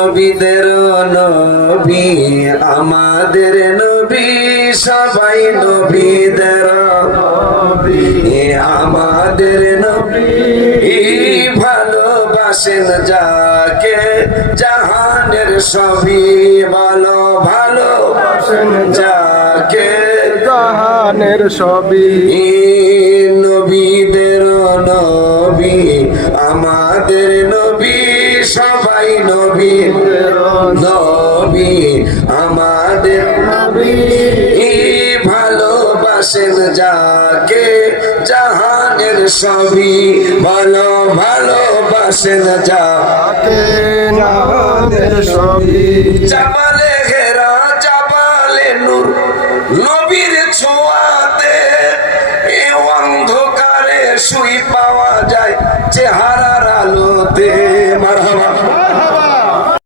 নবীদের নবী আমাদের নবী সবাই নবীদের নবী আমাদের নবী ভালোবাসেন যাকে জাহানের সবই ভালো ভালোবাসেন যাকে জাহানের সবই নবীদের নবী আমাদের নবী সবাই নবীদের নবী আমাদের নবী ভালোবাসেন যাকে জাহানের সবই ভালো ভালোবাসেন যাকে জাহানের সবই